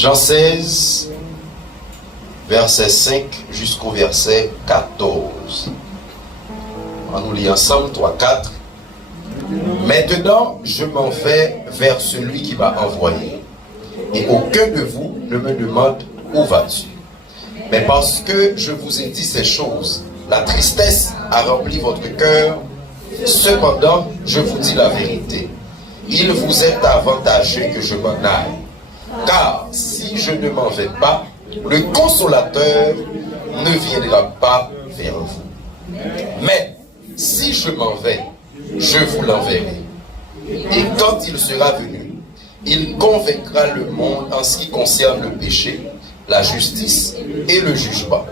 Jean 16, verset 5 jusqu'au verset 14. On nous lit ensemble, 3, 4. Maintenant, je m'en vais vers celui qui m'a envoyé. Et aucun de vous ne me demande où vas-tu. Mais parce que je vous ai dit ces choses, la tristesse a rempli votre cœur. Cependant, je vous dis la vérité. Il vous est avantageux que je m'en aille. Car si je ne m'en vais pas, le consolateur ne viendra pas vers vous. Mais si je m'en vais, je vous l'enverrai. Et quand il sera venu, il convaincra le monde en ce qui concerne le péché, la justice et le jugement.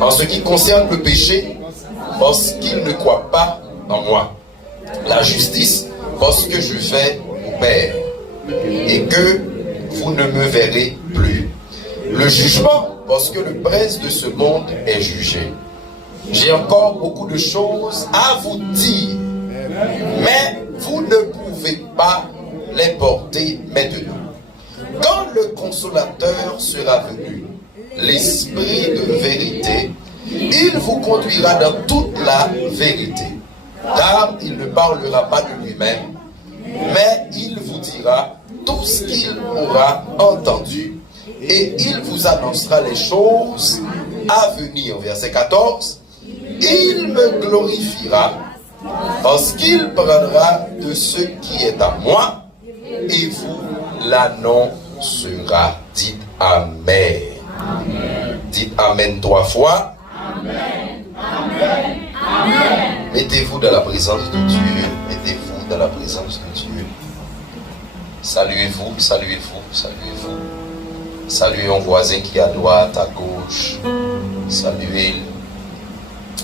En ce qui concerne le péché, parce qu'il ne croit pas en moi. La justice, parce que je vais au Père et que vous ne me verrez plus. Le jugement, parce que le prince de ce monde est jugé. J'ai encore beaucoup de choses à vous dire, mais vous ne pouvez pas les porter maintenant. Quand le consolateur sera venu, l'esprit de vérité, il vous conduira dans toute la vérité. Car il ne parlera pas de lui-même, mais il vous dira tout ce qu'il aura entendu et il vous annoncera les choses à venir. Verset 14. Il me glorifiera parce qu'il prendra de ce qui est à moi et vous l'annoncera. Dites Amen. Amen. Dites Amen 3 fois. Amen. Amen. Amen. Mettez-vous dans la présence de Dieu. Mettez-vous dans la présence de Dieu. Saluez-vous, saluez-vous, saluez-vous. Saluez un voisin qui est à droite, à gauche. Saluez-le.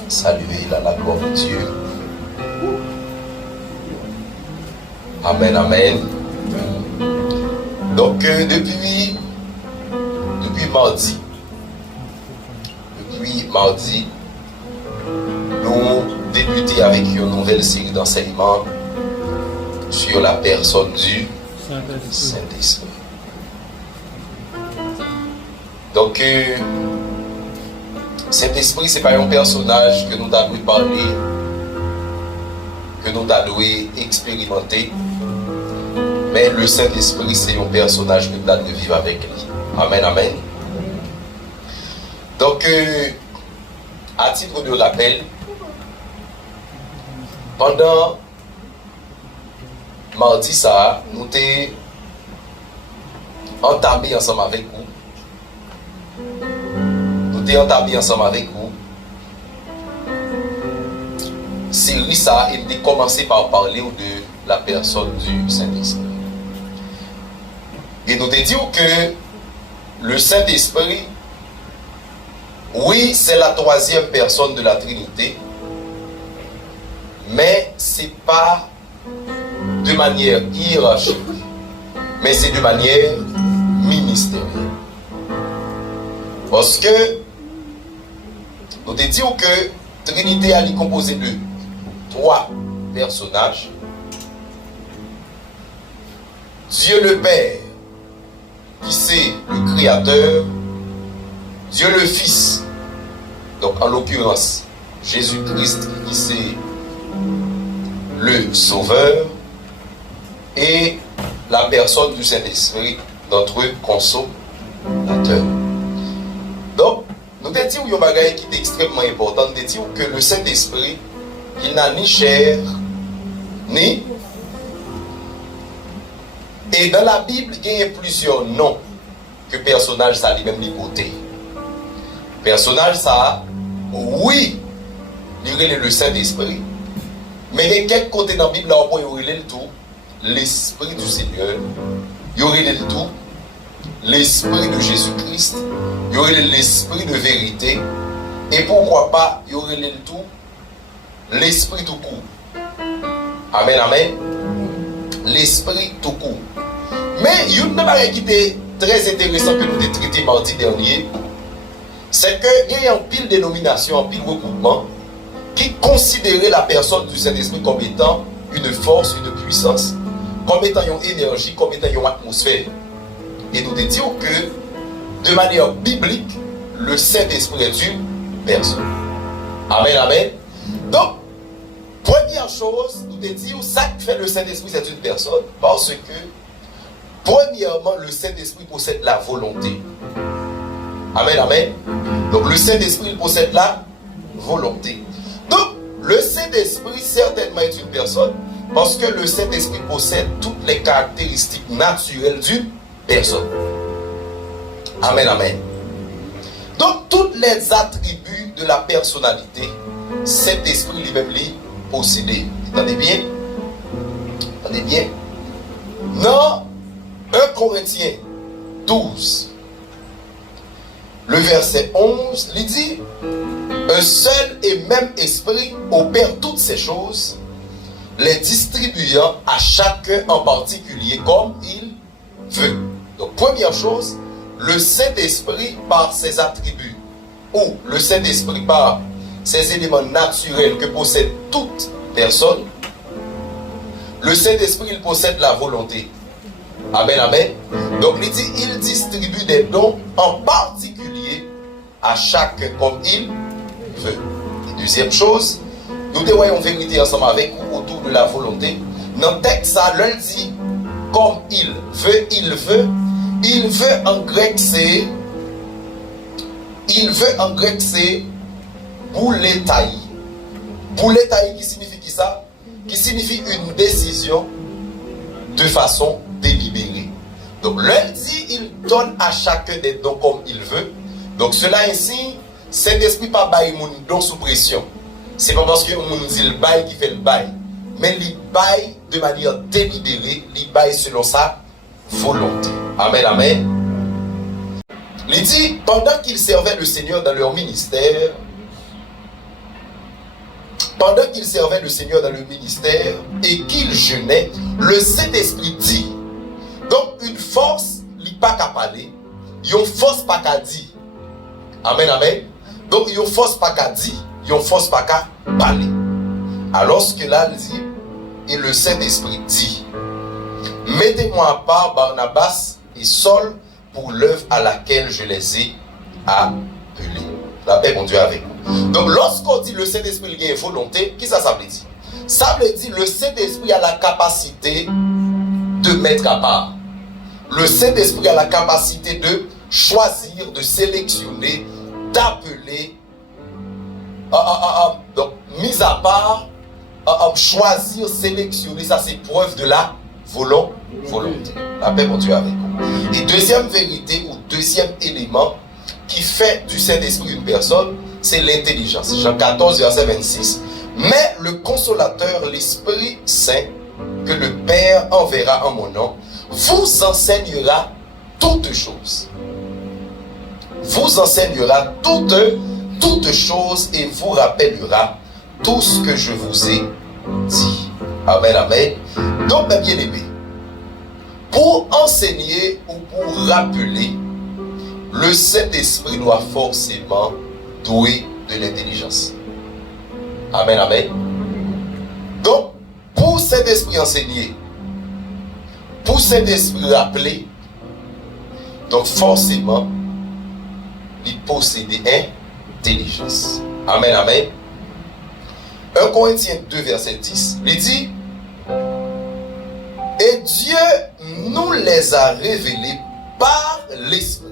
Saluez-le à la gloire de Dieu. Amen, amen. Donc, depuis mardi, nous débutons avec une nouvelle série d'enseignements sur la personne du Saint-Esprit. Donc, Saint-Esprit, ce n'est pas un personnage que nous devons parler, que nous devons expérimenter, mais le Saint-Esprit, c'est un personnage que nous devons vivre avec lui. Amen, amen. Donc, à titre de rappel, pendant mardi, ça, nous avons entamé ensemble avec vous. Série ça, il a commencé par parler de la personne du Saint-Esprit. Et nous avons dit que le Saint-Esprit, oui, c'est la troisième personne de la Trinité, mais ce n'est pas de manière hiérarchique, mais c'est de manière ministérielle. Parce que nous te disons que Trinité est composée de 3 personnages. Dieu le Père, qui c'est le Créateur, Dieu le Fils, donc en l'occurrence Jésus-Christ, qui c'est le Sauveur, et la personne du Saint-Esprit, notre consolateur. Donc, nous te disons qu'il y a un bagage qui est extrêmement important. Nous te disons que le Saint-Esprit, il n'a ni chair, ni... Et dans la Bible, il y a plusieurs noms que personnage ça lui-même les côtés. Personnage ça, oui, il y a le Saint-Esprit. Mais il y a quelques côtés dans la Bible, là, où il y a le tout, l'Esprit du Seigneur. Il y a le tout, l'Esprit de Jésus-Christ. Il y aurait l'Esprit de vérité. Et pourquoi pas, il y aurait le tout, l'Esprit tout court. Amen, amen. L'Esprit tout court. Mais il y a une chose qui était très intéressant que nous avons traité mardi dernier, c'est qu'il y a une pile de dénominations, un pile regroupement qui considérait la personne du Saint-Esprit comme étant une force, une puissance, comme étant une énergie, comme étant une atmosphère. Et nous te disons que, de manière biblique, le Saint-Esprit est une personne. Amen, amen. Donc, première chose, nous te disons, ça qui fait le Saint-Esprit, c'est une personne. Parce que, premièrement, le Saint-Esprit possède la volonté. Amen, amen. Donc, le Saint-Esprit possède la volonté. Donc, le Saint-Esprit, certainement, est une personne. Parce que le Saint-Esprit possède toutes les caractéristiques naturelles d'une personne. Amen, amen. Donc, tous les attributs de la personnalité, cet esprit lui-même les possédé. Entendez bien? Entendez bien? Dans 1 Corinthiens 12, le verset 11, il dit: un seul et même esprit opère toutes ces choses, les distribuant à chacun en particulier comme il veut. Donc, première chose, le Saint-Esprit par ses attributs, ou le Saint-Esprit par ces éléments naturels que possède toute personne, le Saint-Esprit, il possède la volonté. Amen, amen. Donc, il dit, il distribue des dons en particulier à chacun comme il veut. Et deuxième chose, nous voyons vérité ensemble avec vous autour de la volonté. Dans le texte, ça le dit comme il veut, il veut. Il veut en grec, c'est bouletai. Bouletai qui signifie qui ça? Qui signifie une décision de façon délibérée. Donc, l'un dit, il donne à chacun des dons comme il veut. Donc, cela ainsi, Saint-Esprit pas bail mon don sous pression. C'est pas parce que mon dit le bail qui fait le bail, mais il bail de manière délibérée, il bail selon sa volonté. Amen, amen. Il dit, pendant qu'ils servaient le Seigneur dans leur ministère, et qu'ils jeûnaient, le Saint-Esprit dit. Donc, une force, il n'est pas qu'à parler, une force pas qu'à dire. Amen, amen. Donc, une force pas qu'à dire, une force pas qu'à parler. Alors que là, il dit, et le Saint-Esprit dit: mettez-moi à part Barnabas et Saul pour l'œuvre à laquelle je les ai appelés. La paix, mon Dieu, avec vous. Donc, lorsqu'on dit le Saint-Esprit a une volonté, qu'est-ce que ça veut dire? Ça veut dire le Saint-Esprit a la capacité de mettre à part. Le Saint-Esprit a la capacité de choisir, de sélectionner, d'appeler. Donc, mis à part, choisir, sélectionner, ça c'est preuve de la volonté. La paix, mon Dieu, avec vous. Et deuxième vérité ou deuxième élément qui fait du Saint-Esprit une personne, c'est l'intelligence. Jean 14, verset 26. Mais le consolateur, l'Esprit Saint, que le Père enverra en mon nom, vous enseignera toutes choses. Vous enseignera toutes choses et vous rappellera tout ce que je vous ai dit. Amen, amen. Donc, mes bien-aimés, pour enseigner ou pour rappeler, le Saint-Esprit doit forcément douer de l'intelligence. Amen, amen. Donc, pour Saint-Esprit enseigner, pour Saint-Esprit rappeler, donc forcément, il possède intelligence. Amen, amen. 1 Corinthiens 2, verset 10, il dit: et Dieu nous les a révélés par l'Esprit,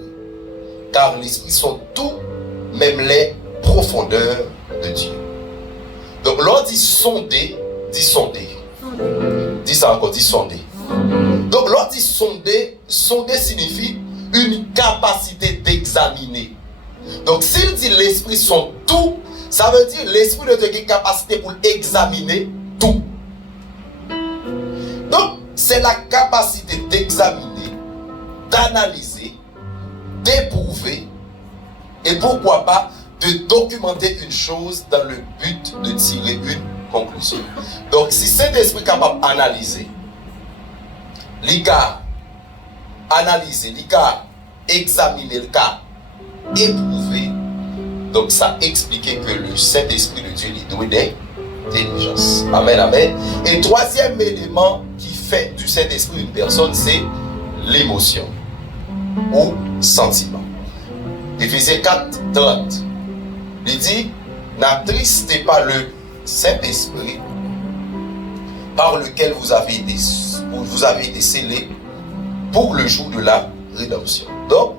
car l'Esprit sont tout, même les profondeurs de Dieu. Donc, l'on dit sonder, dit sonder. Dis ça encore, dit sonder. Donc, l'on dit sonder, sonder signifie une capacité d'examiner. Donc, s'il dit l'Esprit sont tout, ça veut dire l'Esprit de Dieu a une capacité pour examiner tout. Donc, c'est la capacité d'examiner, d'analyser, d'éprouver et pourquoi pas de documenter une chose dans le but de tirer une conclusion. Donc, si cet esprit est capable d'analyser, il a analyser, il a examiner le cas, éprouver, donc ça explique que le Saint-Esprit de Dieu est doué d'intelligence. Amen, amen. Et troisième élément qui fait du Saint-Esprit une personne, c'est l'émotion. ou sentiment. Éphésiens 4, 30. Il dit, n'attristez pas le Saint-Esprit par lequel vous avez été scellés pour le jour de la rédemption. Donc,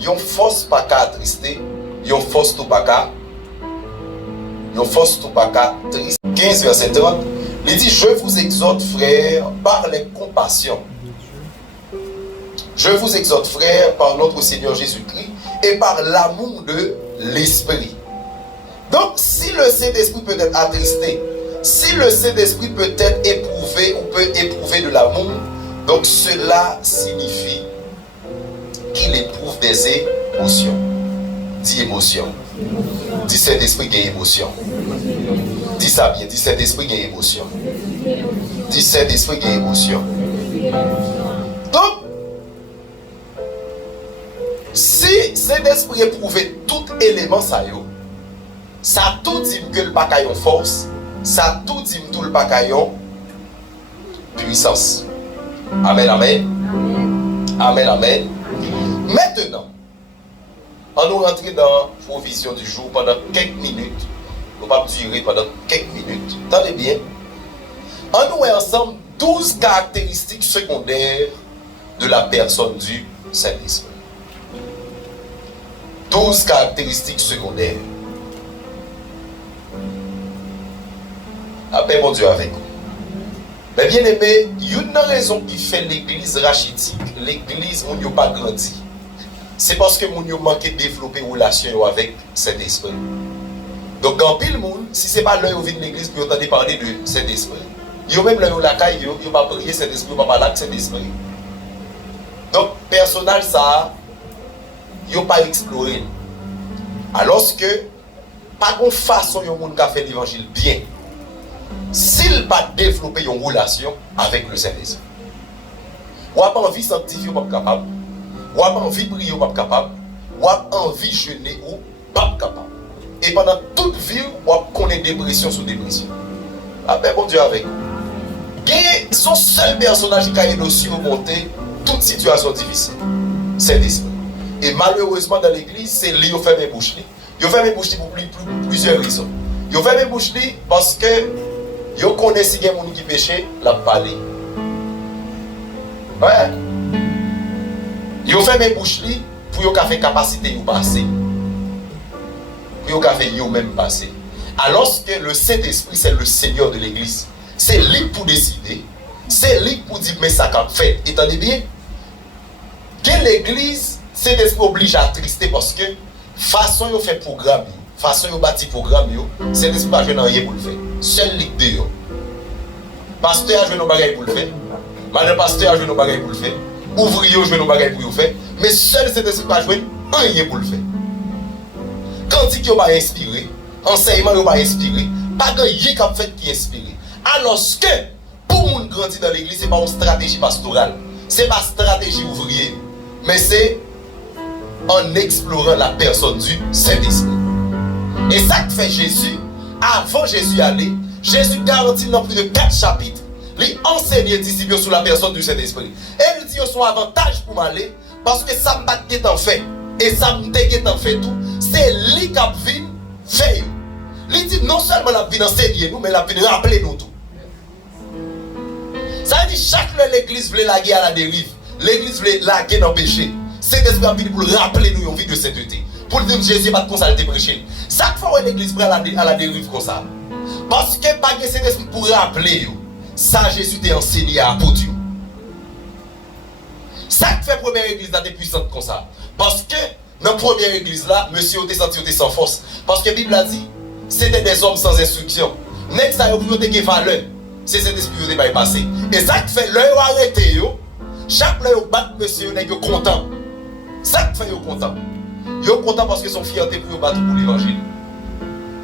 yon force pas qu'à attrister, yon force tout pas qu'à triste. 15 verset 30, il dit, je vous exhorte frères par les compassions. Je vous exhorte frères par notre Seigneur Jésus-Christ et par l'amour de l'Esprit. Donc, si le Saint-Esprit peut être attristé, si le Saint-Esprit peut être éprouvé ou peut éprouver de l'amour, donc cela signifie qu'il éprouve des émotions. Dis émotion. Dis Saint-Esprit qui a émotion. Dis ça bien, dis Saint-Esprit qui a émotion. Dis Saint-Esprit qui a émotion. Donc, si Saint-Esprit éprouve tout élément ça tout dit que le bagaillon force, ça tout dit que le bagaillon puissance. Amen, amen. Amen, amen. Maintenant, on nous rentre dans la provision du jour pendant quelques minutes. On va durer pendant quelques minutes. Attendez bien. On nous est ensemble 12 caractéristiques secondaires de la personne du Saint-Esprit. 12 caractéristiques secondaires. Après, bon Dieu avec vous. Mais bien aimé, il y a une raison qui fait l'église rachitique, l'église où nous pas grandi. C'est parce que nous manquons de développer une relation avec cet esprit. Donc, quand pile monde, si ce n'est pas l'heure où vient l'église pour entendre parler de cet esprit, il y a même l'heure où la caille, il n'y a pas prier cet esprit, il n'y a pas parler de cet esprit. Donc, personnel, ça, il n'y a pas exploré. Alors que, pas de façon dont on a fait l'évangile bien, s'il n'a pas développé une relation avec le Saint-Esprit. Ou n'a pas envie de sanctifier, ou pas capable. Ou n'a pas envie de prier, ou pas capable. Ou n'a pas envie de jeûner, ou pas capable. Et pendant toute vie, ou connaît dépression sur dépression. Ah ben bon Dieu avec vous. Son seul personnage qui a surmonté toute situation difficile. C'est l'esprit. Et malheureusement dans l'église, c'est lui qui fait mes bouches. Il fait mes bouches pour plusieurs raisons. Il fait mes bouches parce que il connaît si il y a des gens qui péchent, la parler. Ouais. Il fait mes bouches pour qu'il ait capacité de passer. Pour qu'il ait même passer. Alors que le Saint-Esprit, c'est le Seigneur de l'église. C'est lui pour décider. C'est lui pour dire, mais ça qu'a fait. Entendez bien? Que l'église, Saint-Esprit oblige à trister parce que façon il fait programme, façon il bâti programme, Saint-Esprit n'a pas rien pour le faire. Seul ligue de yo. Pasteur a joué nos bagailles pour le faire. Madame pasteur a joué nos bagailles pour le faire. Ouvrier a joué nos bagailles pour le faire. Mais seul Saint-Esprit n'a pas joué rien pour le faire. Quand il n'a pas inspiré, enseignement n'a pas inspiré, pas de rien qui a fait qui inspiré. Alors que pour moun grandir dans l'église, ce n'est pas une stratégie pastorale, ce n'est pas une stratégie ouvrière, mais c'est en explorant la personne du Saint-Esprit. Et ça que fait Jésus, avant Jésus aller, Jésus garantit dans plus de 4 chapitres, il enseigne les disciples sur la personne du Saint-Esprit. Et il dit son avantage pour m'aller, parce que ça m'a été en fait, et ça m'a été en fait tout, c'est lui qui a vu faire. Il dit non seulement la vie enseigner nous, mais la vie rappeler nous tout. Ça veut dire chaque fois l'église voulait laguer à la dérive, l'église voulait laguer dans le péché. Saint-Esprit a venu pour rappeler nous une vie de sainteté. Pour dire que Jésus n'a pas de consalté prêcher. Chaque fois que l'église prend à la dérive comme ça. Parce que pas de Saint-Esprit pour rappeler ça Jésus t'a enseigné à apôtre. Ça fait la première église là puissante comme ça. Parce que dans la première église là, monsieur était senti sans force. Parce que la Bible a dit, c'était des hommes sans instruction. Même ça a eu valeur. C'est cet esprit qui n'est pas passé. Et ça fait l'heure arrêté. Chaque fois que bat monsieur n'est que content. Ça fait yo content. Yo content parce que son fierté pour battre pour l'évangile.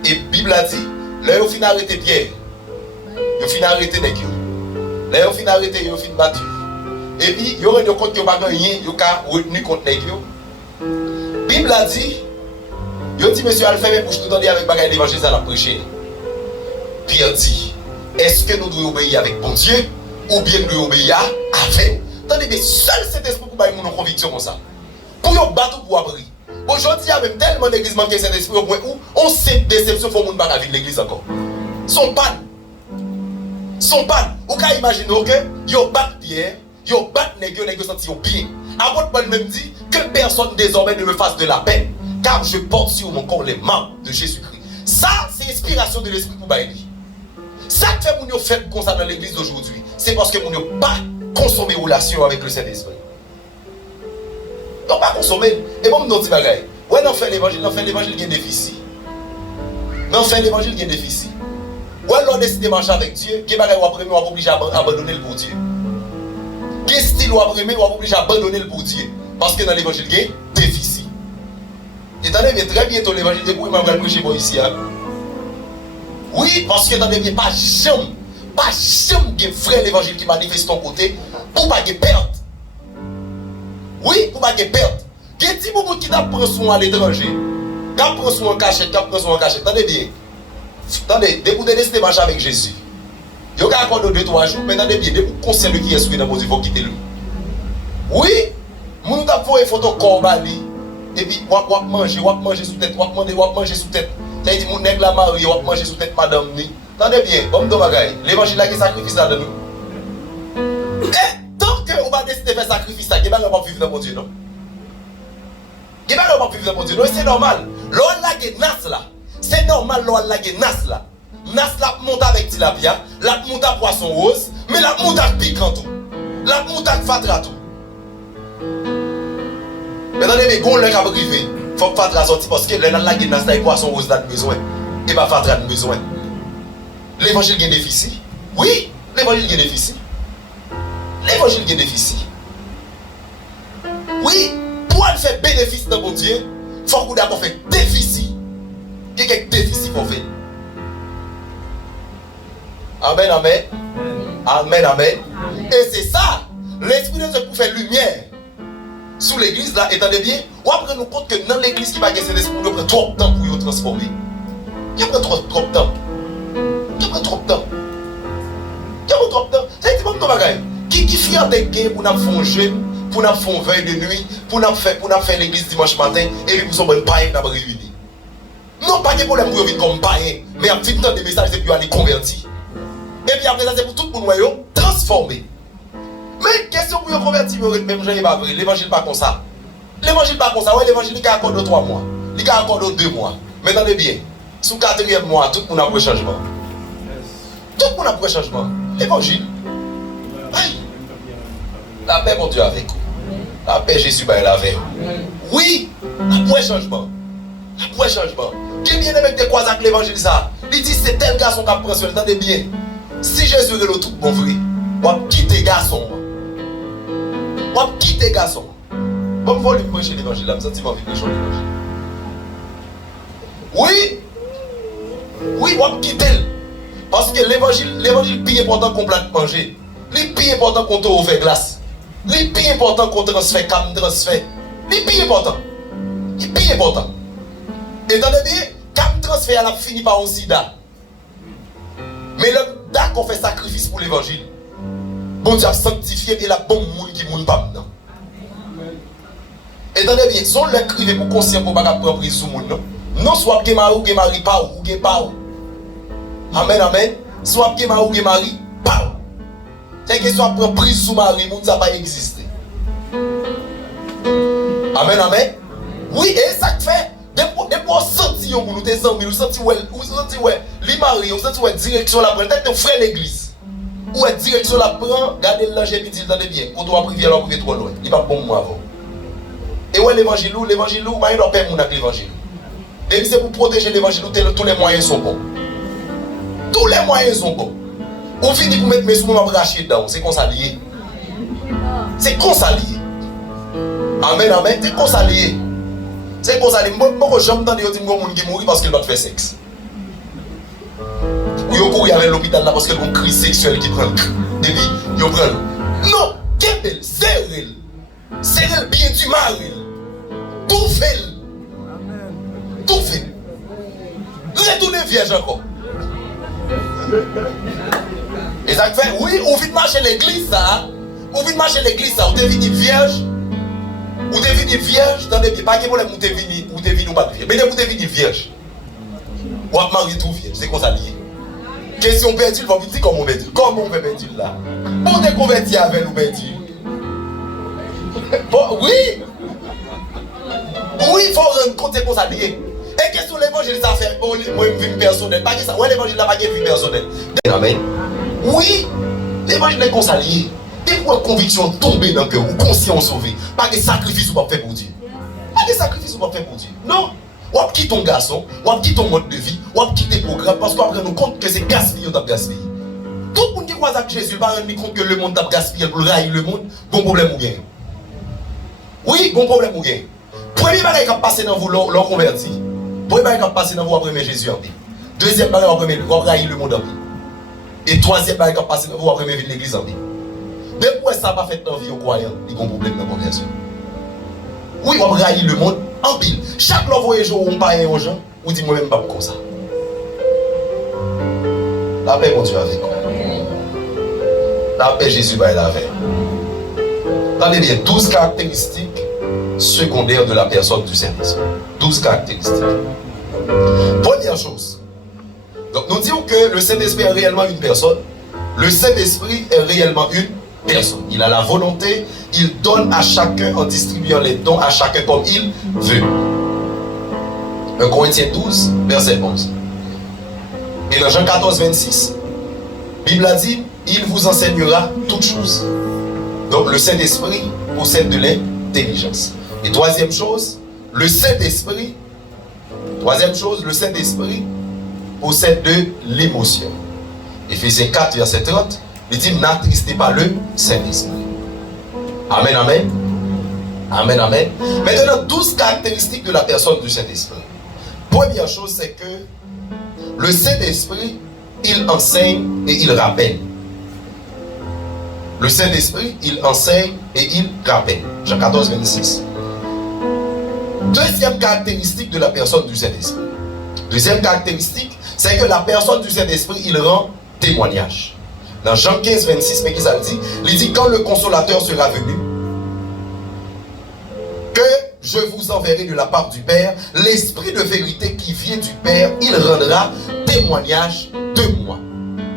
Et la Bible a dit, là au final arrêté Pierre. Yo fin arrêté nèg yo. Là au final arrêté yo fin battu. Et puis yo rend compte que pas rien, yo ka retenu contre nèg yo. Bible a dit, yo dit monsieur Alpha mais bouche tout dans avec bagaille l'évangile ça l'a prêché. Pierre dit, est-ce que nous devons obéir avec bon Dieu ou bien nous devons obéir avec? Attendez, mais seul cet esprit pour bailler mon conviction comme ça. Pour yon battre pour appris. Aujourd'hui, il y a même tellement d'églises manquées Saint-Esprit au point où on sait déception pour moun pas vivre l'église encore. Son pan. Ou qu'à imaginer que yon bat Pierre, yon bat nègre senti yon bien. Apôtre Paul même dit que personne désormais ne me fasse de la peine, car je porte sur mon corps les mains de Jésus-Christ. Ça, c'est l'inspiration de l'esprit pour Baïli. Ça que fait moun yo fait comme ça dans l'église d'aujourd'hui, c'est parce que moun yo pas consommé relation avec le Saint-Esprit. Donc pas consommer. Et bon, nous disons bagaille. Ouais, non fait l'évangile, il y a des déficits. Non fait l'évangile, il y a des déficits. Ouais, l'on décide de marcher avec Dieu, qui bagaille ou après on va obligé à abandonner le pour Dieu. Qui style ou après on va obligé à abandonner le pour Dieu, parce que dans l'évangile il y a des déficits. Et attendez bien très bientôt l'évangile de pour m'a prêcher pour ici. Oui, parce que dans les pas jamais que frère l'évangile qui manifeste ton côté pour pas de perte. Oui, pour pas de perte. Qu'est-ce que vous qui prend soin à l'étranger? Qui prend soin en cachette, attendez bien. Attendez, dès que vous décidez de marcher avec Jésus, vous avez accordé 2-3 jours, mais attendez bien, dès que vous conseillez qui est souillé dans vos yeux, il faut quitter lui. Oui, vous avez fait une photo corps et puis vous manger sous tête, vous manger sous tête. Ça dit, mon nègre la marié, vous manger sous tête madame. Attendez bien, comme de bagaille, l'évangile là qui sacrifice là de nous. Et tant que vous va décider de faire sacrifice là, vous ne va pas vivre dans mon Dieu, non? Vous ne va pas vivre dans mon Dieu, non? C'est normal. L'on a gagné là. C'est normal, l'on a gagné là. Nas la monte avec tilapia, la monte à poisson rose, mais la monte à piquant tout. La monte à fatra tout. Mais attendez, mais quand on l'a privé, il faut que fatra sorti parce que l'on a gagné nas la poisson rose là de besoin. Et pas fatra de besoin. L'évangile gagne déficit. Oui, l'évangile gagne déficit. L'évangile gagne déficit. Oui, pour faire bénéfice dans mon Dieu, il faut qu'on d'abord fait déficit. Il y a quelques déficits pour faire. Amen, amen. Amen, amen. Et c'est ça, l'Esprit de Dieu pour faire lumière sous l'église là, étendez bien, on prend nous compte que dans l'église qui va gagner cet esprit, on prend trop de temps pour y transformer. Il y a trop de temps. Il y a trop de temps. Il y a trop de temps. C'est un petit peu de qui fier des gains pour nous faire jeûne, pour nous faire veille de nuit, pour nous faire l'église dimanche matin, et puis pour son bon païen nous réunir. Non, pas de problème pour vivre comme païen, mais à petit temps des messages et puis aller convertir. Et puis après ça, c'est pour tout le monde transformer. Mais question pour vous convertir, même je n'ai pas vrai. L'évangile pas comme ça. L'évangile pas comme ça. Ouais, l'évangile il a accordé 3 mois. Il a accordé 2 mois. Mais attendez bien. Sous 4e mois, tout le monde a pris changement. Tout le monde a pris changement. L'évangile. Aïe. La paix, mon Dieu, avec vous. La paix, Jésus, est avec vous. Oui, la paix changement. La paix changement. Qui vient avec des croisades avec l'évangile ça? Il dit c'est tel garçon qui a pris sur le temps de bien. Si Jésus est le tout bon vrai, on va quitter garçon. On va quitter garçon. Bon, il faut lui prêcher l'évangile. Je me sens envie de prêcher l'évangile. Oui. Oui, on va quitter. Parce que l'évangile plus important qu'on plante manger. Le plus important qu'on te ouvre glace. Le plus important qu'on transfère, comme transfert. Le plus important. Le plus important. Et dans le bien, comme transfert, elle a fini par un sida. Mais le dès qu'on fait sacrifice pour l'évangile, bon Dieu a sanctifié et la bonne monde qui ne pas dedans. Et dans le bien, si on l'écrivait pour conscient pour ne pas prendre prise sur le monde, non, soit que mari ou que mari pas ou que pas. Amen, amen. Soit que mari ou que mari pas. C'est que soit prendre prise sur mari, le monde ça pas exister. Amen, amen. Oui, et ça fait. Depuis on senti pour nous tes amis, on senti ouais, les maris, on senti ouais direction la prend, peut-être frère l'église. Ou est direction la prend, gardez l'ange et dit attendez bien, quand on va prier alors prier trop loin. Il pas bon moi avant. Et ouais l'évangile, moi il doit payer mon avec l'évangile. Et c'est pour protéger l'évangile, tous les moyens sont bons. Tous les moyens sont bons. On finit pour mettre mes sous ma bracher dedans, c'est qu'on s'allie. C'est qu'on s'allie. Amen, amen, c'est qu'on s'allie. C'est comme ça, moi je me dis que les gens qui mourent parce qu'ils doivent faire sexe. Ou ils courent avec l'hôpital là parce qu'ils ont un cri sexuel qui prend. Et puis, ils prennent. Non, Kebel, c'est réel. C'est réel, bien du mari. Tout fait. Tout fait. Retournez vierge encore. Et ça fait, oui, on vient de marcher l'église ça. On vient de marcher l'église ça. On devient vierge. Ou devenu vierge dans des pas de problème ou devenu ou pas de vierge. Mais vous devenu vierge. Ou à marier tout vierge, c'est comme ça lié. Question perdue, vous me dire comment on perd. Comment on peut perdre là? Pour te convertir avec nous perdre. Bon, oui. Oui, il faut rendre compte comme ça lié. Et qu'est-ce que l'évangile ça fait? Moi, une vie personnelle. Pas que ça. Ouais, l'évangile n'a pas de vie personnelle. Amen. Oui, l'évangile est comme ça lié. Et pour conviction tomber dans le cœur, ou conscience sauver, pas de sacrifice ou pas faire pour Dieu. Pas de sacrifice ou pas faire pour Dieu. Non. Ou quitter ton garçon, ou quitter ton mode de vie, ou quitter ton programme, parce qu'on prend nous compte que c'est gaspillé ou gaspillé. Tout le monde qui croit que Jésus va rendre compte que le monde a gaspillé pour railler le monde, bon problème ou bien. Oui, bon problème ou bien. Premier bagage qui a passé dans vous, l'on converti. Premier bagage qui a passé dans vous, après Jésus en vie. Deuxième bagage, après railler le monde en vie. Et troisième bagage qui a passé dans vous, après l'église en vie. Depuis ça va faire dans la vie aux croyants, il y a un problème dans la conversion. Oui, on va railler le monde en pile. Chaque fois voyage où on parle aux gens, on dit moi-même pas comme ça. La paix, mon Dieu, avec nous. La paix, Jésus va être avec. Attendez bien, 12 caractéristiques secondaires de la personne du Saint-Esprit. 12 caractéristiques. Première chose. Donc, nous disons que le Saint-Esprit est réellement une personne. Le Saint-Esprit est réellement une personne. Il a la volonté, il donne à chacun en distribuant les dons à chacun comme il veut. 1 Corinthiens 12, verset 11. Et dans Jean 14, 26, la Bible a dit, il vous enseignera toutes choses. Donc le Saint-Esprit possède de l'intelligence. Et troisième chose, le Saint-Esprit possède de l'émotion. Éphésiens 4, verset 30, il dit, n'attristez pas le Saint-Esprit. Amen, amen. Amen, amen. Maintenant, 12 caractéristiques de la personne du Saint-Esprit. Première chose, c'est que le Saint-Esprit, il enseigne et il rappelle. Le Saint-Esprit, il enseigne et il rappelle. Jean 14, 26. Deuxième caractéristique de la personne du Saint-Esprit. Deuxième caractéristique, c'est que la personne du Saint-Esprit, il rend témoignage. Dans Jean 15, 26, mais qui ça dit? Il dit, quand le consolateur sera venu, que je vous enverrai de la part du Père, l'Esprit de vérité qui vient du Père, il rendra témoignage de moi.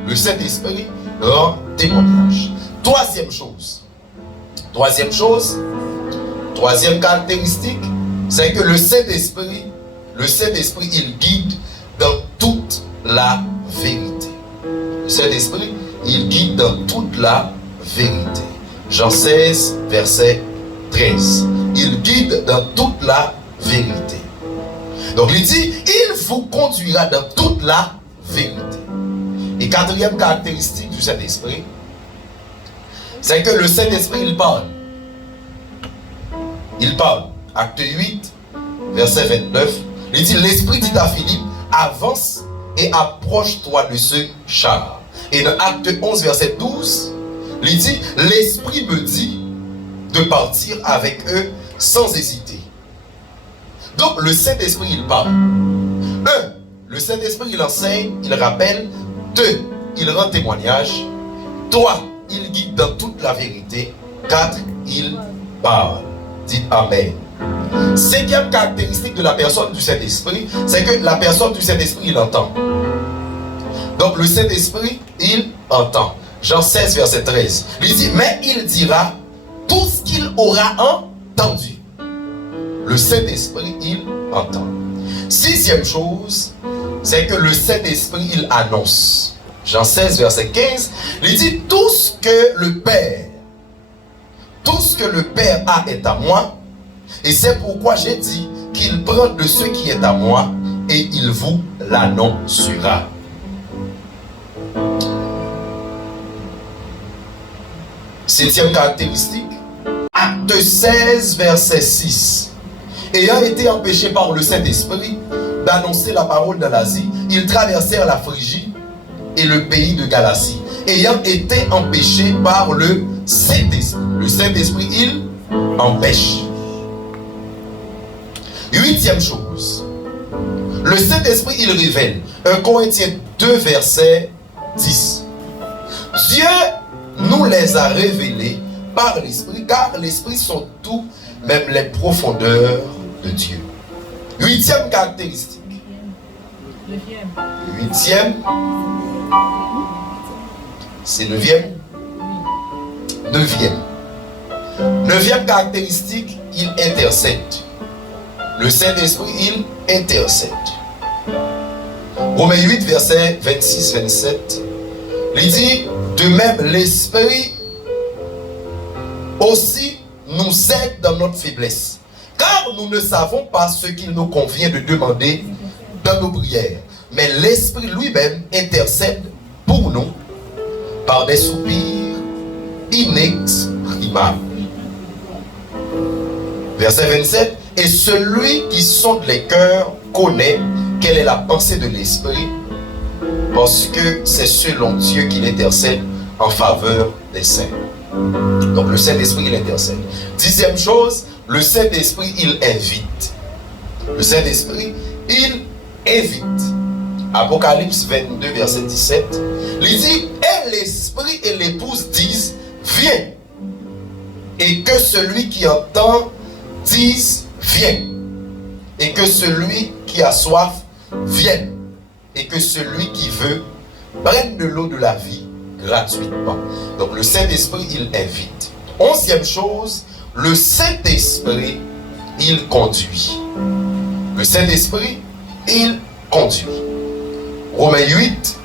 Le Saint-Esprit rend témoignage. Troisième caractéristique, c'est que le Saint-Esprit, il guide dans toute la vérité. Le Saint-Esprit, il guide dans toute la vérité. Jean 16, verset 13. Il guide dans toute la vérité. Donc il dit, il vous conduira dans toute la vérité. Et quatrième caractéristique du Saint-Esprit, c'est que le Saint-Esprit, il parle. Il parle. Acte 8, verset 29. Il dit, l'Esprit dit à Philippe, avance et approche-toi de ce char. Et dans Acte 11, verset 12, il dit, l'Esprit me dit de partir avec eux sans hésiter. Donc le Saint-Esprit, il parle. 1. Le Saint-Esprit, il enseigne, il rappelle. 2. Il rend témoignage. 3. Il guide dans toute la vérité. 4. Il parle. Dites Amen. Cinquième caractéristique de la personne du Saint-Esprit, c'est que la personne du Saint-Esprit, il entend. Donc le Saint-Esprit, il entend. Jean 16, verset 13. Il dit, mais il dira tout ce qu'il aura entendu. Le Saint-Esprit, il entend. Sixième chose, c'est que le Saint-Esprit, il annonce. Jean 16, verset 15, il dit, tout ce que le Père a est à moi, et c'est pourquoi j'ai dit qu'il prend de ce qui est à moi, et il vous l'annoncera. Septième caractéristique, Acte 16, verset 6. Ayant été empêchés par le Saint-Esprit d'annoncer la parole dans l'Asie, ils traversèrent la Phrygie et le pays de Galatie. Ayant été empêchés par le Saint-Esprit. Le Saint-Esprit, il empêche. Huitième chose, le Saint-Esprit, il révèle. 1 Corinthiens 2, verset 10. Dieu nous les a révélés par l'Esprit, car l'Esprit sont tout, même les profondeurs de Dieu. 8e caractéristique. 8e. C'est 9e. 9e caractéristique, il intercède. Le Saint-Esprit, il intercède. Romains 8, verset 26-27. Il dit, de même l'Esprit aussi nous aide dans notre faiblesse. Car nous ne savons pas ce qu'il nous convient de demander dans nos prières. Mais l'Esprit lui-même intercède pour nous par des soupirs inexprimables. Verset 27. Et celui qui sonde les cœurs connaît quelle est la pensée de l'Esprit, parce que c'est selon Dieu qu'il intercède en faveur des saints. Donc le Saint-Esprit, il intercède. 10e chose, le Saint-Esprit, il invite. Le Saint-Esprit, il invite. Apocalypse 22, verset 17. Il dit, et l'Esprit et l'épouse disent, viens. Et que celui qui entend dise, viens. Et que celui qui a soif vienne. Et que celui qui veut prenne de l'eau de la vie gratuitement. Donc le Saint-Esprit, il invite. 11e chose, le Saint-Esprit, il conduit. Le Saint-Esprit, il conduit. Romains 8,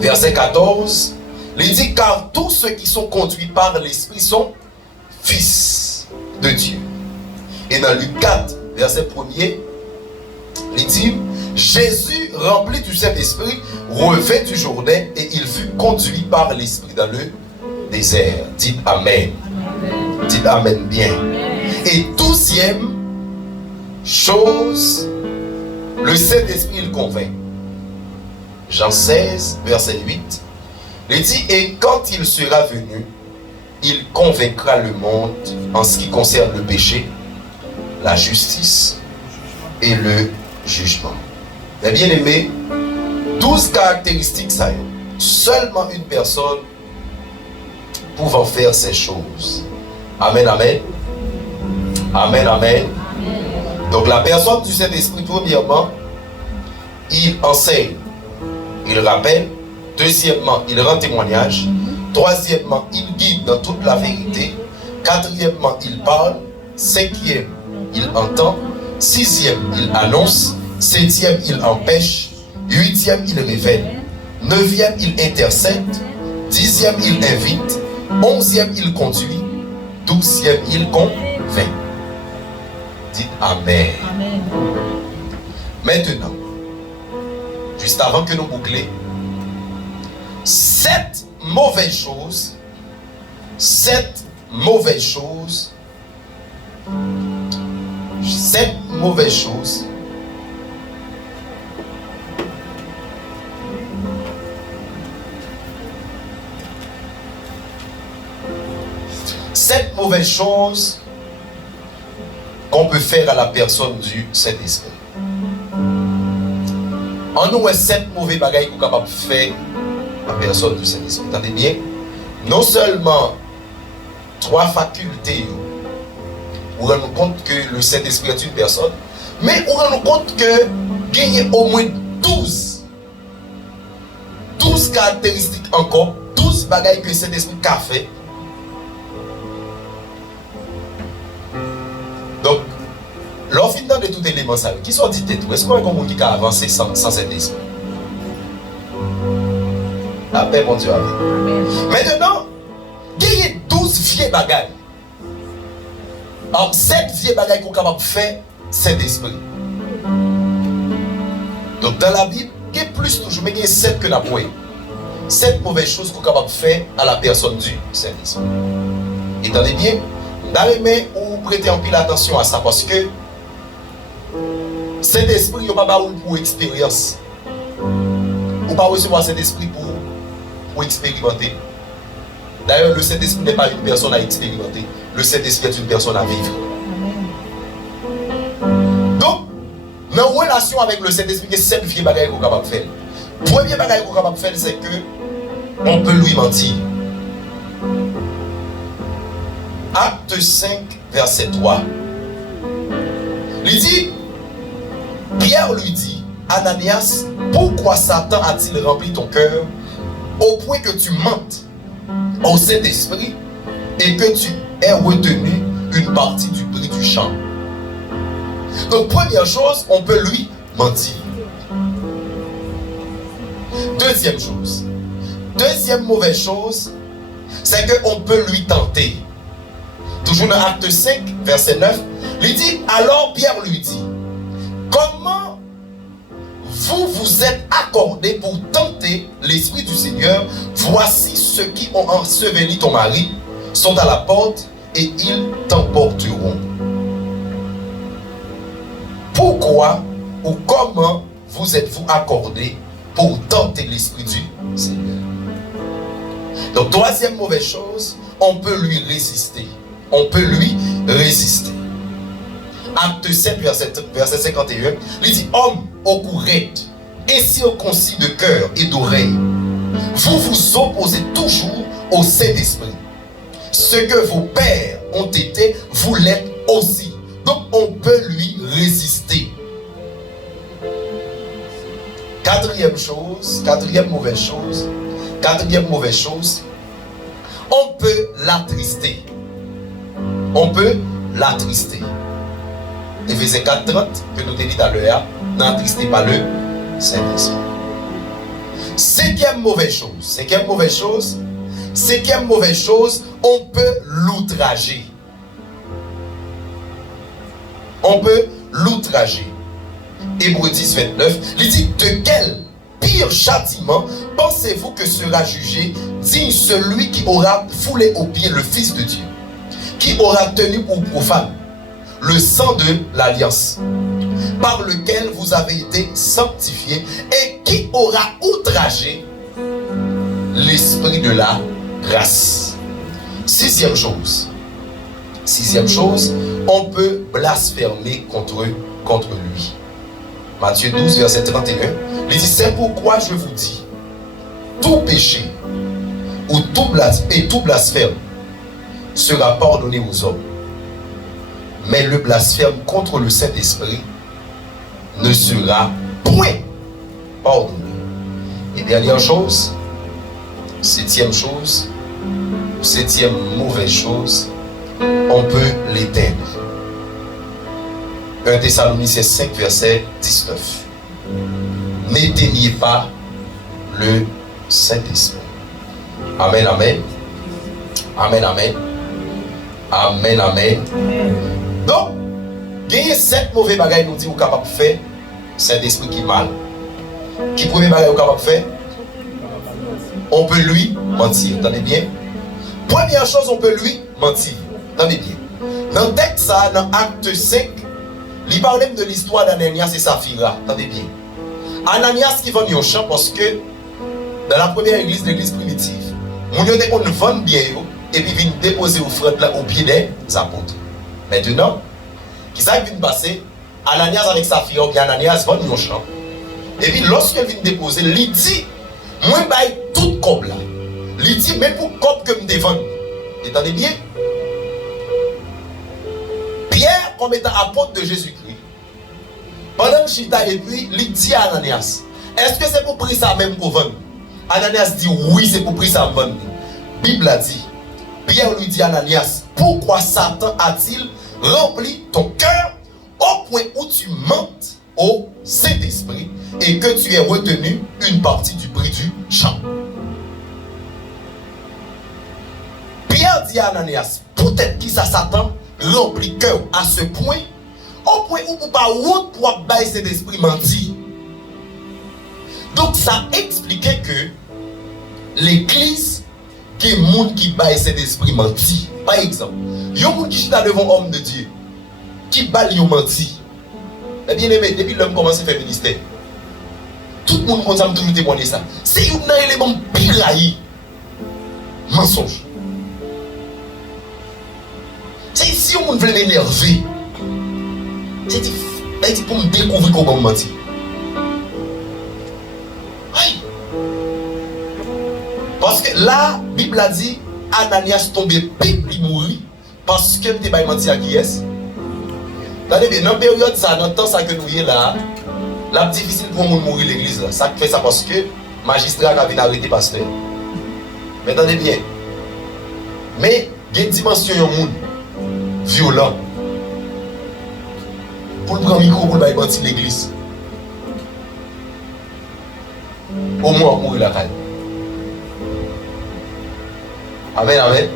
verset 14, il dit, car tous ceux qui sont conduits par l'Esprit sont fils de Dieu. Et dans Luc 4, verset 1er, il dit, Jésus, rempli du Saint-Esprit, revint du Jourdain et il fut conduit par l'Esprit dans le désert. Dites Amen. Amen. Dites Amen bien. Et 12e chose, le Saint-Esprit, il convainc. Jean 16, verset 8, il dit, et quand il sera venu, il convaincra le monde en ce qui concerne le péché, la justice et le jugement. Mais bien aimé, 12 caractéristiques, ça y est. Seulement une personne pouvant faire ces choses. Amen, amen. Amen, amen. Donc la personne du Saint-Esprit, premièrement, il enseigne, il rappelle. Deuxièmement, il rend témoignage. Troisièmement, il guide dans toute la vérité. Quatrièmement, il parle. Cinquième, il entend. Sixième, il annonce. Septième, il empêche. Huitième, il révèle. Neuvième, il intercède. Dixième, il invite. Onzième, il conduit. Douzième, il convainc. Dites Amen. Amen. Maintenant, juste avant que nous bouclions, 7 mauvaises choses, 7 mauvaises choses, 7 mauvaises choses qu'on peut faire à la personne du Saint-Esprit. En nous, 7 mauvais bagailles qu'on est capable de faire à la personne du Saint-Esprit. Entendez bien? Non seulement 3 facultés, vous rendez compte que le Saint-Esprit est une personne, mais vous rendez compte que gagner au moins 12 caractéristiques encore, 12 bagailles que le Saint-Esprit a fait. Donc, l'offre de tout élément, ça, qui sont dit tout, est-ce qu'on a un monde qui a avancé sans cet esprit? La paix, mon Dieu, amen. Maintenant, il y a 12 vieilles bagailles. Alors, 7 vieilles bagailles qu'on est capable de faire, cet esprit. Donc, dans la Bible, il y a plus toujours, mais il y a 7 que la moyenne. 7 mauvaises choses qu'on est capable de faire à la personne du Saint-Esprit. Et attendez bien, dans les mains, vous prêtez en pile attention à ça parce que cet esprit, il n'y a pas pour expérience. Vous ne pas recevoir cet esprit pour expérimenter. D'ailleurs, le Saint-Esprit n'est pas une personne à expérimenter. Le Saint-Esprit est une personne à vivre. Donc, dans la relation avec le Saint-Esprit, il y a 7 vieilles bagailles qu'on est capable de faire. Le premier bagage qu'on est capable de faire, c'est que on peut lui mentir. Acte 5, verset 3. Il dit, Pierre lui dit, Ananias, pourquoi Satan a-t-il rempli ton cœur au point que tu mentes au Saint-Esprit et que tu aies retenu une partie du prix du champ? Donc, première chose, on peut lui mentir. Deuxième chose, deuxième mauvaise chose, c'est qu'on peut lui tenter. Toujours dans Acte 5, verset 9, il dit, alors Pierre lui dit, comment vous vous êtes accordés pour tenter l'Esprit du Seigneur? Voici ceux qui ont enseveli ton mari, sont à la porte et ils t'emporteront. Pourquoi ou comment vous êtes-vous accordés pour tenter l'Esprit du Seigneur? Donc, troisième mauvaise chose, on peut lui résister. On peut lui résister. Acte 7, verset 51, il dit, homme au courette et circoncis de cœur et d'oreille, vous vous opposez toujours au Saint-Esprit. Ce que vos pères ont été, vous l'êtes aussi. Donc, on peut lui résister. Quatrième mauvaise chose, on peut l'attrister. On peut l'attrister. Éphésiens 4:30, que nous t'ai dit à l'heure, n'attristez pas le Saint-Esprit. Cinquième mauvaise chose, on peut l'outrager. On peut l'outrager. Hébreux 10, 29, il dit, de quel pire châtiment pensez-vous que sera jugé digne celui qui aura foulé aux pieds le Fils de Dieu, qui aura tenu pour profane le sang de l'alliance, par lequel vous avez été sanctifiés, et qui aura outragé l'Esprit de la grâce. Sixième chose, on peut blasphémer contre lui. Matthieu 12, verset 31, il dit, c'est pourquoi je vous dis, tout péché ou tout blasphème sera pardonné aux hommes, mais le blasphème contre le Saint-Esprit ne sera point pardonné. Et dernière chose, septième mauvaise chose, on peut l'éteindre. 1 Thessaloniciens 5, verset 19. N'éteignez pas le Saint-Esprit. Amen, amen. Amen, amen. Amen, amen. Donc, il y a 7 mauvais bagages nous dit ou capable de faire, Saint-Esprit qui mal. Qui premier bagage ou capable de faire? On peut lui mentir. Attendez bien. Première chose, on peut lui mentir. Attendez bien. Dans le texte, ça, dans Acte 5, il parle de l'histoire d'Ananias et Saphira. Attendez bien. Ananias qui vend un champ parce que dans la première église, l'église primitive, on ne vend bien et puis vient déposer offrande là au pied des apôtres. Maintenant, qui ça vient passer? Ananias avec Saphira, bien Ananias vend un champ. Et puis lorsqu'elle vient déposer, il dit, moi je tout comme là. Il dit, mais pour comme que me vendre. Attendez bien. Pierre, comme étant apôtre de Jésus-Christ, pendant que Chita et puis, il dit à Ananias, est-ce que c'est pour prix ça même pour vendre? Ananias dit, oui, c'est pour prix ça vendre. Bible a dit, Pierre lui dit à Ananias, pourquoi Satan a-t-il rempli ton cœur au point où tu mentes au Saint-Esprit et que tu aies retenu une partie du prix du champ? Pierre dit à Ananias, peut-être qui ça Satan remplit cœur à ce point, au point où vous pas route pour baisser cet esprit menti. Donc ça expliquait que l'église qui est monde qui baisse cet esprit menti. Par exemple, il y a un monde qui est devant homme de Dieu qui baille yon menti. Eh bien aimé, depuis l'homme commence à faire ministère, tout le monde commence à toujours témoigner ça. C'est un élément piraille. Mensonge. C'est si on veut m'énerver, c'est pour me découvrir comment mentir. Oui. Parce que là, la Bible a dit, Ananias tombé pique, il mourit, Parce que tu vas mentir à qui est-ce? Attendez bien, dans la période, ça, dans le temps ça que nous y est là, la difficile pour nous mourir l'église là. Ça fait ça parce que magistrat a venu arrêter pasteur. Mais attendez bien. Mais il y a une dimension de monde violent. Pour le prendre micro pour le bâtir l'église. Au moins mourir la caille. Amen, amen.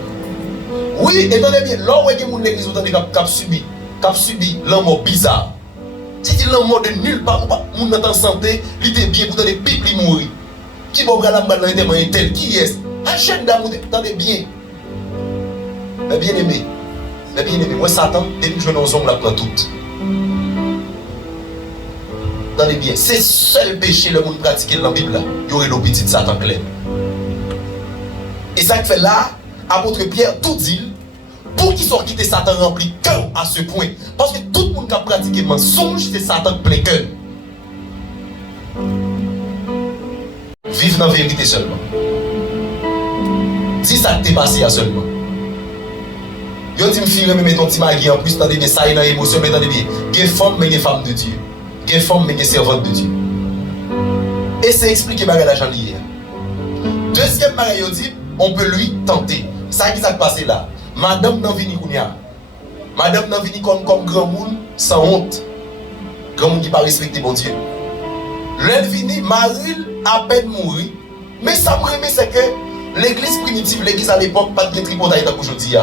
Oui, attendez bien, là où il y a l'église qui a subi l'amour bizarre. Si tu l'amour de nulle part, moun nan santé, il était bien pour les pipes, il mourir. Qui va prendre la balle dans l'étément tel qui est? Un jeune d'amour, attendez bien. Mais bien aimé, moi Satan, depuis que je suis dans la prend toute. Attendez bien, c'est le seul péché le monde pratiqué dans la Bible là. Il y aurait le petit Satan clair. Et ça fait là, apôtre Pierre tout dit, pour qu'il soit quitté Satan rempli cœur à ce point. Parce que tout le monde qui a pratiqué mensonge, c'est Satan plein cœur. Vive dans la vérité seulement. Dis ça que t'es passé à seulement. Yo dit me fille mais ton petit mari en plus tendez bien ça il a émotion mais tendez bien. Des femmes mais des femmes de Dieu. Des femmes mais des servantes de Dieu. Et c'est expliqué bagage la Jean hier. Deuxième bagage yo dit on peut lui tenter. Ça qui s'est passé là. Madame nan vini kounya. Madame nan vini comme grand monde sans honte. Grand monde qui pas respecter bon Dieu. L'elle vini Maril à peine mourir. Mais ça me remet c'est que l'église primitive, l'église à l'époque pas de tripotaille comme aujourd'hui.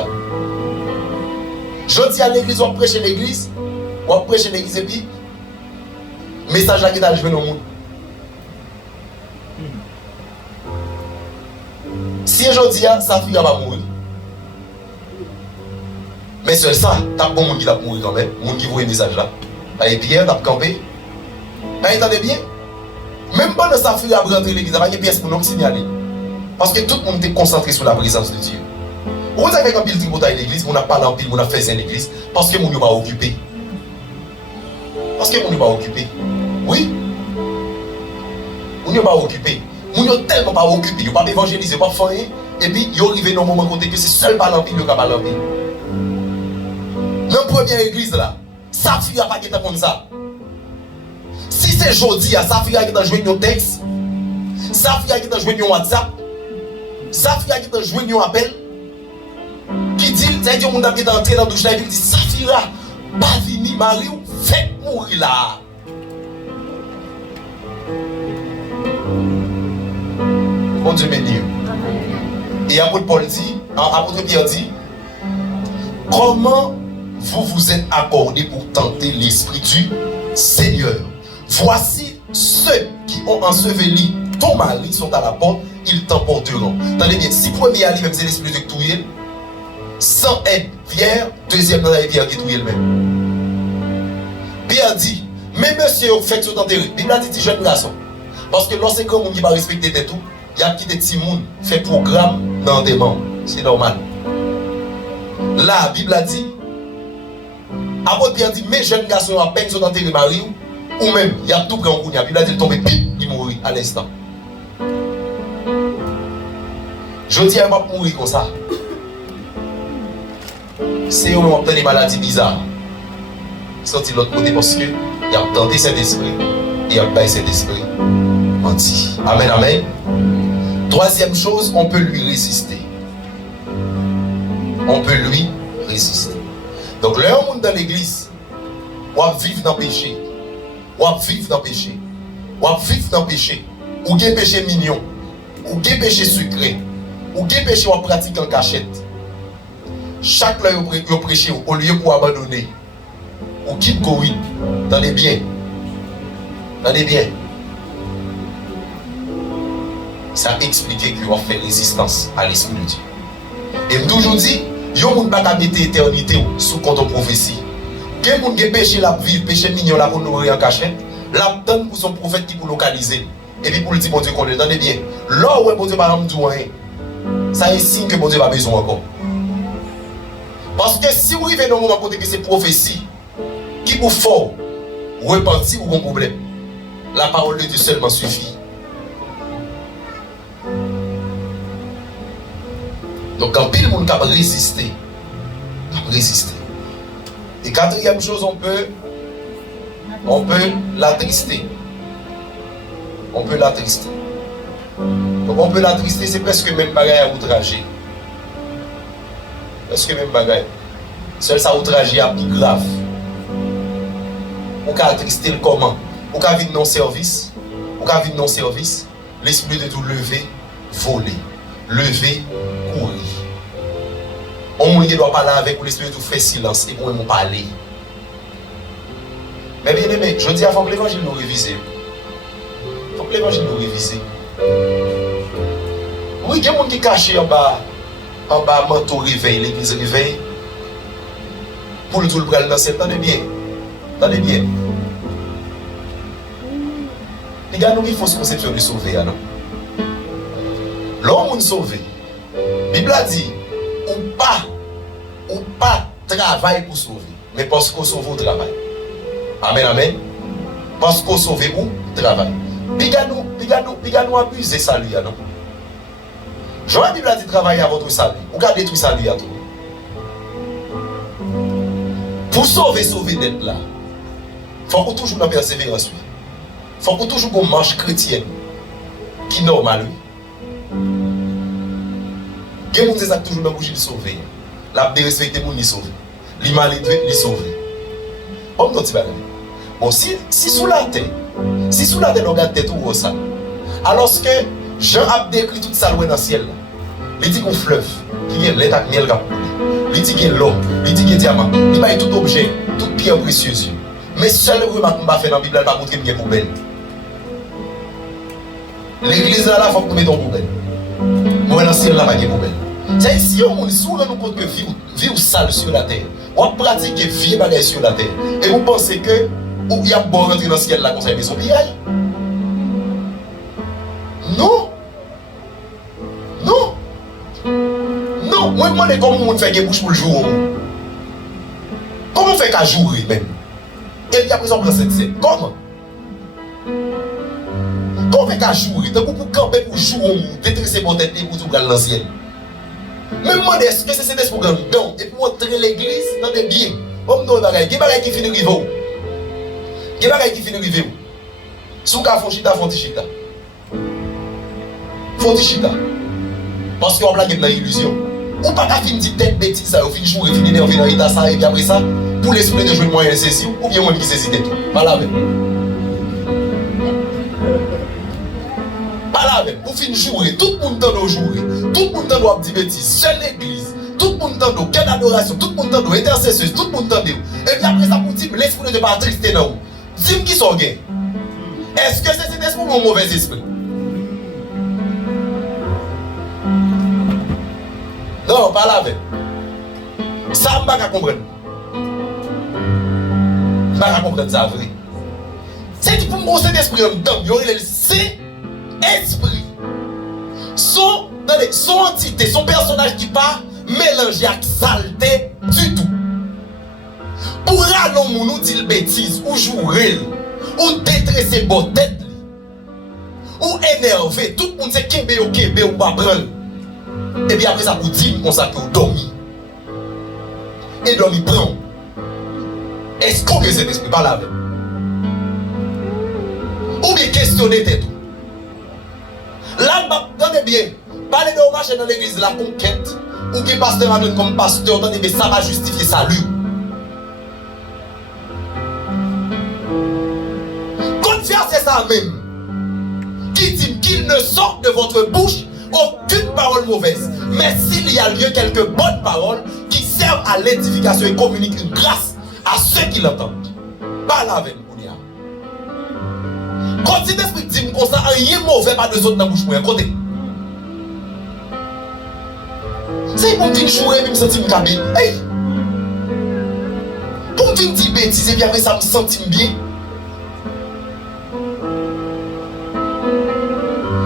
Je dis à l'église, on prêche l'église, on prêche l'église et puis message là qui est joué dans le monde. Si aujourd'hui, sa fille va mourir. Mais seul ça, t'as bon monde qui va mourir quand même, monde qui voit le message là. Et Pierre, t'as campé. Mais entendez bien, même pendant sa fille a rentrer l'église, il n'y a pas de pièce pour nous signaler. Parce que tout le monde est concentré sur la présence de Dieu. Vous avez un pile de l'église, on n'a pas l'empile, on a fait l'église, parce que on n'est pas occupé. Parce que on n'est pas occupé. Oui. On n'est pas occupé. On n'est tellement pas occupé, on ne pas évangéliser, pas faire rien, et puis il arrive dans un moment côté que c'est seul par l'empile qui a pas l'empile. Dans la première église là, sa fille n'a pas été comme ça. Si c'est jeudi, sa fille a été joué un texte, sa fille a été joué un WhatsApp, sa fille a été joué un appel. Qui dit, c'est que mon ami est entré dans la douche là, il dit, Safira, pas vini, Marie, faites mourir là. Bon Dieu béni. Et apôtre Paul dit, apôtre Pierre dit, comment vous vous êtes accordés pour tenter l'esprit du Seigneur? Voici ceux qui ont enseveli ton mari sont à la porte, ils t'emporteront. Attendez bien, si premier ali, même c'est l'esprit de Touye, sans aide, Pierre, deuxième dans la Pierre qui touille le même. Pierre dit, mais monsieur, vous faites tout enterrer. Bible a dit, jeune garçon. Parce que lorsque grand monde qui va respecter tout, il y a quitté petit monde, fait programme dans des membres. C'est normal. Là, la Bible a dit, apôtre Pierre dit, mes jeunes garçons à peine sont enterrés Marie, ou même, il y a tout grand coup, la Bible a dit, il tombe pip, il mourit à l'instant. Je dis, elle va mourir comme ça. C'est où on obtient des maladies bizarres. Sorti de l'autre côté parce que il a tenté cet esprit et il a baissé cet esprit menti. Amen, amen. Troisième chose, on peut lui résister. On peut lui résister. Donc, là, on est dans l'église, on va vivre dans le péché. On va vivre dans le péché. On va vivre dans le péché. Ou bien péché mignon. Ou bien péché sucré. Ou bien péché on pratique en cachette. Chaque là, vous prêchez au lieu pour abandonner. Ou quitte Covid. Dans les biens. Dans les biens. Ça explique que vous fait résistance à l'esprit de Dieu. Et je toujours dit, il ne peut pas mettre l'éternité sous compte prophétie. Quelqu'un qui péché la vie, péché mignon la pour nourrir en cachette, la donne pour son prophète qui pour localiser. Et puis pour le dire, bon Dieu, qu'on est. Attendez bien. Là où bon Dieu va me dire rien, ça est signe que bon Dieu va besoin encore. Parce que si vous arrivez dans un moment côté que c'est prophétie, qui vous faut repentir ou bon problème, la parole de Dieu seulement suffit. Donc quand pile monde capable de résister résister. Et quatrième chose, on peut l'attrister. On peut l'attrister. Donc on peut l'attrister, c'est presque même bagaille à outrager. Presque même bagaille. Seul ça outrager à plus grave. Ou qu'à attrister le comment? Ou qu'à vivre non service? Ou qu'à vivre non service? L'esprit de tout lever, voler. Lever, courir. On ne doit pas parler avec ou l'esprit de tout faire silence et pour nous parler. Mais bien aimé, je dis avant que l'évangile nous révise. Il faut que l'évangile nous révise. Oui, il y a des gens qui cachent en bas manteau réveil, l'église réveil. Pour le tout le bras dans cette année bien. Attendez bien. Les gars, nous, il faut se conception de sauver. Non? L'homme sauvé. La Bible a dit, ou pas travail pour sauver, mais parce qu'on sauve au travail. Amen, amen. Parce qu'on sauve où? Travail. Nous abuser salut, non? Jean la Bible a dit travailler à votre salut. Ou qu'à détruire salut à tout. Pour sauver d'être là, il faut qu'on toujours dans persévérance. Il faut qu'on toujours qu'on marche chrétienne qui est normal. Il y a des gens qui toujours dans bouger de sauver. La respecter les gens qui sauver. Les mal élevés, les sauver. Bon, si sous la terre, on regarde tête ou ça, alors que Jean a décrit tout ça dans le ciel, il dit qu'on fleuve, qui est l'état miel qui il dit qu'il y a l'or, il dit qu'il y a diamant, il y a tout objet, toute pierre précieuse. Mais seul remarque qu'on va faire dans la Bible, elle va montrer qu'il y a poubelle. L'église là, il faut que nous mettons poubelle. Moi, dans le ciel là, il n'y a pas de poubelle. C'est ici, on se rend compte que vie ou sale sur la terre. On pratique vie bagaille sur la terre. Et vous pensez que il y a bon rentrer dans le ciel là, comme ça, il y a son pillaille. Non. Non. Non. Moi, je me demande comment on fait des bouches pour le jour. Comment on fait qu'à jouer même? Et puis après, on prend cette scène. Comment? Comment on fait qu'à jouer? Donc, pour camper, pour jouer, détresser mon tête et pour tout dans le ciel. Même moi, est-ce que c'est pour gagner dedans et pour montrer l'église dans des biens. Comme nous, il y a des bagages qui finissent river. Il y a des bagages qui finissent river. Si vous faites chita, font chita. Font chita. Parce qu'on blague dans l'illusion. Ou pas qu'à finir une tête bêtise, ça, au fin de jour, et finir dans l'état ça, et puis après ça, pour l'esprit de jouer le moyen saisi, ou bien moi qui saisis tout. Pas là même. Pas là même. Pour finir jouer, tout le monde doit jouer. Tout le monde doit dire bêtises. Seule l'église. Tout le monde doit quelle adoration. Tout le monde doit intercesseuse. Tout le monde doit. Et puis après ça, pour dire l'esprit de ne pas trister dans vous. Dis-moi qui sont gains. Est-ce que c'est cet esprit ou un mauvais esprit? Non, pas là même. Ça, je ne peux pas comprendre. Je ne peux pas comprendre ça vrai. C'est pour me poser l'esprit en dedans. Il y aurait le Saint-Esprit. Son entité, son personnage qui pas mélangé avec saleté du tout. Pour allons nous dire bêtises, ou jouer, ou détresser bon tête, ou énerver, tout le monde sait kébé ou pas prendre. Et puis après ça, pour dire qu'on s'appelle ou dormir. Et dormir prend. Est-ce qu'on veut cet esprit par là? Ou bien questionner tête. Là, attendez bien, parler de marcher dans l'église, la conquête, ou que pasteur amène comme pasteur, attendez bien, ça va justifier salut. Confiance, c'est ça même. Qui dit qu'il ne sort de votre bouche aucune parole mauvaise. Mais s'il y a lieu quelques bonnes paroles qui servent à l'édification et communiquent une grâce à ceux qui l'entendent. Parle avec nous. Quand il esprit dit comme ça, rien mauvais pas de autres dans la bouche pour un côté. C'est pour me dire jouer et me sentir cabine. Hey! Pour me dire bêtises et puis après ça me sentir bien.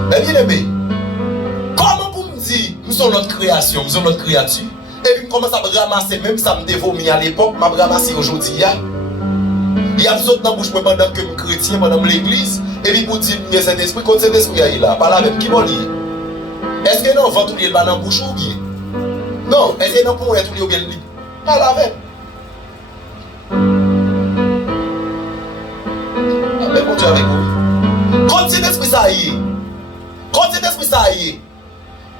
Mais bien aimé, comment pour me dire nous sommes notre création, nous sommes notre créature, et puis je commence à me ramasser, même ça me dévomit à l'époque, je me ramasser aujourd'hui. Il y a des autres dans la bouche pendant que je suis chrétien, pendant l'église, et puis pour dire que cet esprit, quand cet esprit est là, par là même, qui m'a dit? Est-ce que non, ventre tout le dans la bouche ou bien? Non, est-ce que non, pour être tout le bien? Parle avec. Mais bon Dieu avec vous. Quand c'est l'esprit ça y est. Quand c'est l'esprit ça y est.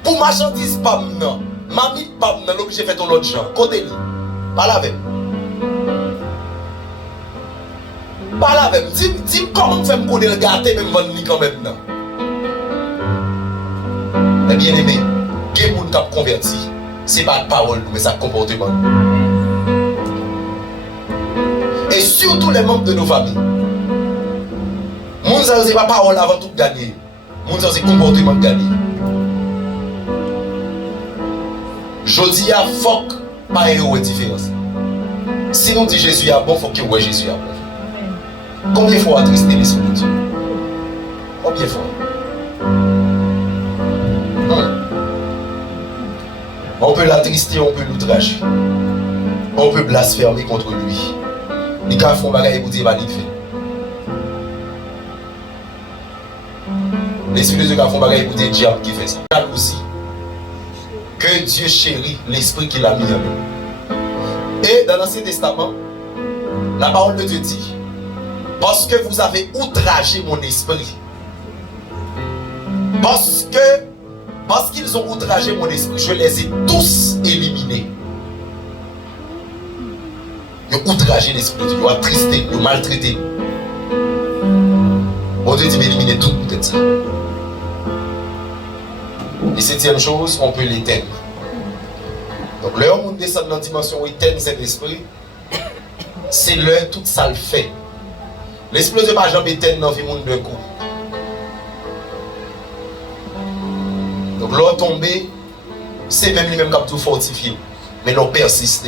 Pour marchandise pas non. Mamie pas non l'obligé fait ton autre gens. Côté lui. Parle avec. Parle avec. Dis comment faire me connaître le gâter même vendre ni quand même non. Mais bien aimé, quel monde qui a converti, c'est pas de parole mais ça comportement. Et surtout les membres de nos familles. Moun ça c'est pas parole avant tout gagner. Moun ça c'est comportement gagner. Jodi a fuck pas une différence. Si nous dit Jésus est bon, faut que ouais Jésus est bon. Combien de fois attristé l'esprit de Dieu? Combien de fois? On peut l'attrister, on peut l'outrager. On peut blasphémer contre lui. Il a fait un bagage pour dire qu'il va faire. L'esprit de Dieu a fait un bagage pour dire diable qui fait ça. Jalousie. Que Dieu chérit l'esprit qu'il a mis en nous. Et dans l'Ancien Testament, la parole de Dieu dit, parce que vous avez outragé mon esprit, parce qu'ils ont outragé mon esprit, je les ai tous éliminés. Ils ont outragé l'esprit de Dieu, ils ont attristé, ils ont maltraité. Bon Dieu dit d'éliminer tout peut-être ça. Et septième chose, on peut l'éteindre. Donc l'heure où on descend dans la dimension où éteindre cet esprit, c'est l'heure tout ça le fait. L'esprit de Dieu n'a jamais éteindre dans le monde d'un coup. Donc l'heure tombée, c'est même lui-même qui a tout fortifié. Mais l'on persiste,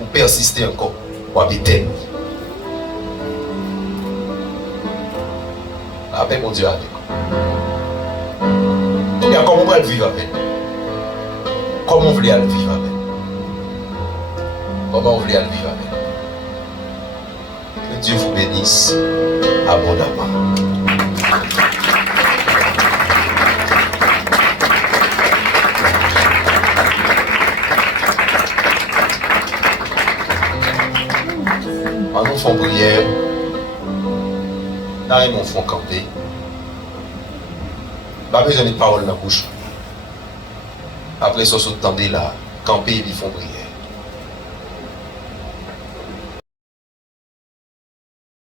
ou persister encore, ou habiter. Avec mon Dieu avec. Donc comment on va le vivre avec? Comment on voulait le vivre avec? Comment on voulait le vivre avec? Que Dieu vous bénisse abondamment. Nous faisons prière, nous faisons camper. Pas besoin de parole dans la bouche. Après ça, vous entendez là, camper et ils font prière.